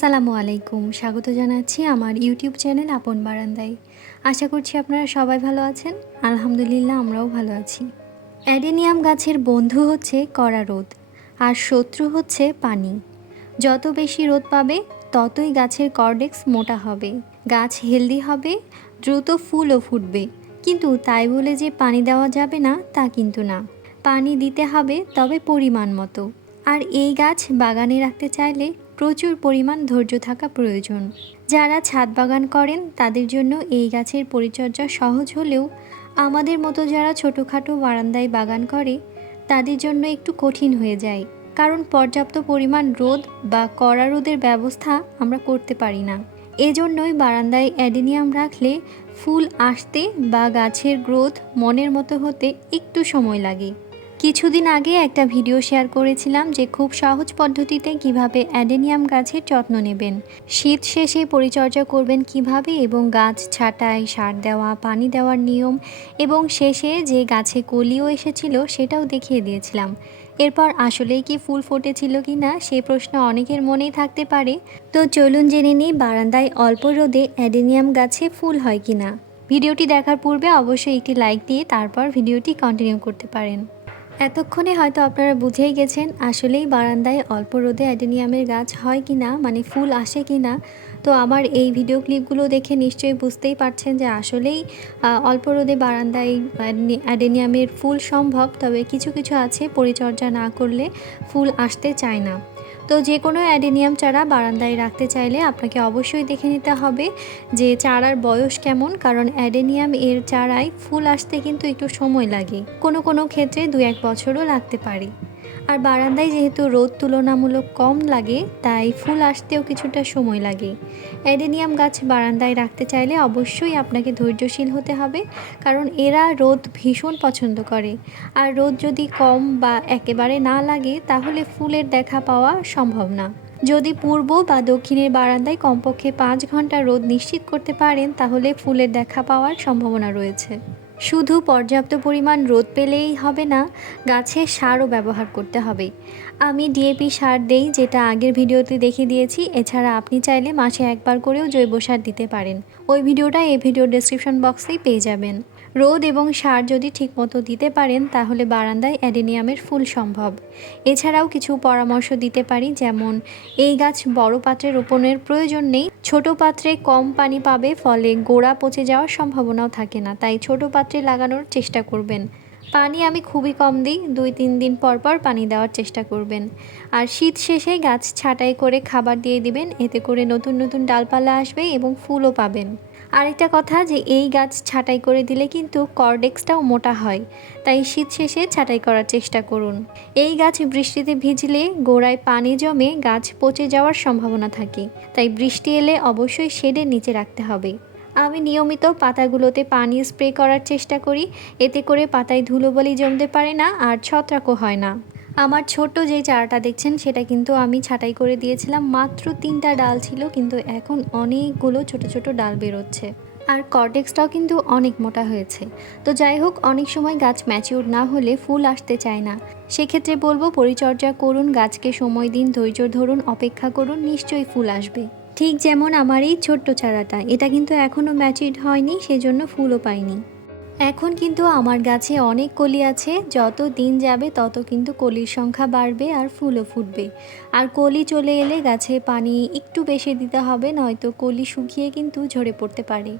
আসসালামু আলাইকুম। স্বাগত জানাচ্ছি আমার ইউটিউব চ্যানেল আপন বারান্দায়। আশা করছি আপনারা সবাই ভালো আছেন। আলহামদুলিল্লাহ, আমরাও ভালো আছি। অ্যাডেনিয়াম গাছের বন্ধু হচ্ছে কড়া রোদ, আর শত্রু হচ্ছে পানি। যত বেশি রোদ পাবে, ততই গাছের কর্ডেক্স মোটা হবে। গাছ হেলদি হবে, দ্রুত ফুলও ফুটবে। কিন্তু তাই বলে যে পানি দেওয়া যাবে না, তা কিন্তু না। পানি দিতে হবে তবে পরিমাণ মতো। আর এই গাছ বাগানে রাখতে চাইলে প্রচুর পরিমাণ ধৈর্য থাকা প্রয়োজন। যারা ছাদ বাগান করেন, তাদের জন্য এই গাছের পরিচর্যা সহজ হলেও আমাদের মতো যারা ছোটোখাটো বারান্দায় বাগান করে, তাদের জন্য একটু কঠিন হয়ে যায়। কারণ পর্যাপ্ত পরিমাণ রোদ বা কড়া রোদের ব্যবস্থা আমরা করতে পারি না। এজন্যই বারান্দায় অ্যাডেনিয়াম রাখলে ফুল আসতে বা গাছের গ্রোথ মনের মতো হতে একটু সময় লাগে। কিছুদিন আগে একটা ভিডিও শেয়ার করেছিলাম যে খুব সহজ পদ্ধতিতে কীভাবে অ্যাডেনিয়াম গাছের যত্ন নেবেন। শীত শেষে পরিচর্যা করবেন কীভাবে এবং গাছ ছাঁটাই, সার দেওয়া, পানি দেওয়ার নিয়ম এবং শেষে যে গাছে কলিও এসেছিল সেটাও দেখিয়ে দিয়েছিলাম। এরপর আসলেই কি ফুল ফুটেছিল কি না সেই প্রশ্ন অনেকের মনেই থাকতে পারে। তো চলুন জেনে নিই বারান্দায় অল্প রোদে অ্যাডেনিয়াম গাছে ফুল হয় কি না ভিডিওটি দেখার পূর্বে অবশ্যই একটি লাইক দিয়ে তারপর ভিডিওটি কন্টিনিউ করতে পারেন। এতক্ষণে হয়তো আপনারা বুঝেই গেছেন আসলেই বারান্দায় অল্প রোদে অ্যাডেনিয়ামের গাছ হয় কি না মানে ফুল আসে কি না তো আমার এই ভিডিও ক্লিপগুলো দেখে নিশ্চয়ই বুঝতেই পারছেন যে আসলেই অল্প রোদে বারান্দায় অ্যাডেনিয়ামের ফুল সম্ভব, তবে কিছু কিছু আছে পরিচর্যা না করলে ফুল আসতে চায় না। তো যে কোনো অ্যাডেনিয়াম চারা বারান্দায় রাখতে চাইলে আপনাকে অবশ্যই দেখে নিতে হবে যে চারার বয়স কেমন, কারণ অ্যাডেনিয়াম এর চারায় ফুল আসতে কিন্তু একটু সময় লাগে। কোনো কোনো ক্ষেত্রে দু এক বছরও লাগতে পারে। আর বারান্দায় যেহেতু রোদ তুলনামূলক কম লাগে, তাই ফুল আসতেও কিছুটা সময় লাগে। অ্যাডেনিয়াম গাছ বারান্দায় রাখতে চাইলে অবশ্যই আপনাকে ধৈর্যশীল হতে হবে, কারণ এরা রোদ ভীষণ পছন্দ করে। আর রোদ যদি কম বা একেবারে না লাগে, তাহলে ফুলের দেখা পাওয়া সম্ভব না। যদি পূর্ব বা দক্ষিণের বারান্দায় কমপক্ষে পাঁচ ঘণ্টা রোদ নিশ্চিত করতে পারেন, তাহলে ফুলের দেখা পাওয়ার সম্ভাবনা রয়েছে। শুধু পর্যাপ্ত পরিমাণ রোদ পেলেই হবে না গাছে সারও ব্যবহার করতে হবে। আমি ডিএপি সার দেই, যেটা আগের ভিডিওতে দেখিয়ে দিয়েছি। এছাড়া আপনি চাইলে মাসে একবার করেও জৈব সার দিতে পারেন। ওই ভিডিওটা এই ভিডিও ডেসক্রিপশন বক্সেই পেয়ে যাবেন। রোদ এবং সার যদি ঠিকমতো দিতে পারেন, তাহলে বারান্দায় অ্যাডেনিয়ামের ফুল সম্ভব। এছাড়াও কিছু পরামর্শ দিতে পারি, যেমন, এই গাছ বড় পাত্রে রোপণের প্রয়োজন নেই, ছোট পাত্রে কম পানি পাবে, ফলে গোড়া পচে যাওয়ার সম্ভাবনাও থাকে না, তাই ছোট পাত্রে লাগানোর চেষ্টা করবেন। পানি আমি খুবই কম দিই, দুই তিন দিন পর পর পানি দেওয়ার চেষ্টা করবেন। আর শীত শেষে গাছ ছাঁটাই করে খাবার দিয়ে দিবেন, এতে করে নতুন নতুন ডালপালা আসবে এবং ফুলও পাবেন। আরেকটা কথা যে, এই গাছ ছাঁটাই করে দিলে কিন্তু কর্ডেক্সটাও মোটা হয়, তাই শীত শেষে ছাঁটাই করার চেষ্টা করুন। এই গাছ বৃষ্টিতে ভিজলে গোড়ায় পানি জমে গাছ পচে যাওয়ার সম্ভাবনা থাকে, তাই বৃষ্টি এলে অবশ্যই শেডের নিচে রাখতে হবে। আমি নিয়মিত পাতাগুলোতে পানি স্প্রে করার চেষ্টা করি। এতে করে পাতায় ধুলোবলি জমতে পারে না আর ছত্রাকও হয় না। আমার ছোট্ট যে চারাটা দেখছেন, সেটা কিন্তু আমি ছাটাই করে দিয়েছিলাম। মাত্র তিনটা ডাল ছিল, কিন্তু এখন অনেকগুলো ছোট ছোট ডাল বেরোচ্ছে। আর কর্টেক্সটাও কিন্তু অনেক মোটা হয়েছে। তো যাই হোক, অনেক সময় গাছ ম্যাচিউর না হলে ফুল আসতে চায় না। সেক্ষেত্রে বলব, পরিচর্যা করুন, গাছকে সময় দিন, ধৈর্য ধরুন, অপেক্ষা করুন, নিশ্চয়ই ফুল আসবে। ঠিক যেমন আমার এই ছোট্ট চারাটা। এটা কিন্তু এখনও ম্যাচিড হয়নি, সেজন্য ফুলও পাইনি। এখন কিন্তু আমার গাছে অনেক কলি আছে, যত দিন যাবে তত কিন্তু কলির সংখ্যা বাড়বে আর ফুলও ফুটবে। আর কলি চলে এলে গাছে পানি একটু বেশি দিতে হবে, নয়তো কলি শুকিয়ে কিন্তু ঝরে পড়তে পারে।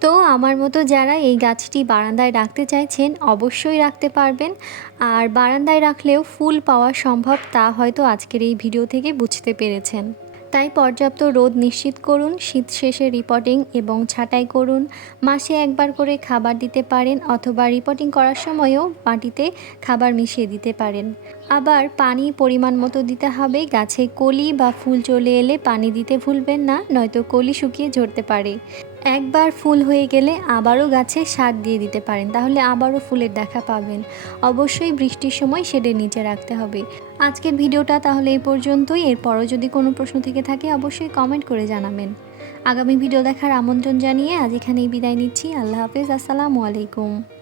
তো আমার মতো যারা এই গাছটি বারান্দায় রাখতে চাইছেন, অবশ্যই রাখতে পারবেন। আর বারান্দায় রাখলেও ফুল পাওয়া সম্ভব, তা হয়তো আজকের এই ভিডিও থেকে বুঝতে পেরেছেন। তাই পর্যাপ্ত রোদ নিশ্চিত করুন, শীত শেষে রিপোর্টিং এবং ছাঁটাই করুন। মাসে একবার করে খাবার দিতে পারেন অথবা রিপোর্টিং করার সময়ও মাটিতে খাবার মিশিয়ে দিতে পারেন। আবার পানি পরিমাণ মতো দিতে হবে, গাছে কলি বা ফুল চলে এলে পানি দিতে ভুলবেন না, নয়তো কলি শুকিয়ে ঝরতে পারে। একবার ফুল হয়ে গেলে আবারও গাছে সার দিয়ে দিতে পারেন, তাহলে আবারও ফুলের দেখা পাবেন। অবশ্যই বৃষ্টির সময় শেডের নিচে রাখতে হবে। আজকের ভিডিওটা তাহলে এই পর্যন্তই। এরপরও যদি কোনো প্রশ্ন থেকে থাকে, অবশ্যই কমেন্ট করে জানাবেন। আগামী ভিডিও দেখার আমন্ত্রণ জানিয়ে আজ এখানেই বিদায় নিচ্ছি। আল্লাহ হাফেজ। আসসালামু আলাইকুম।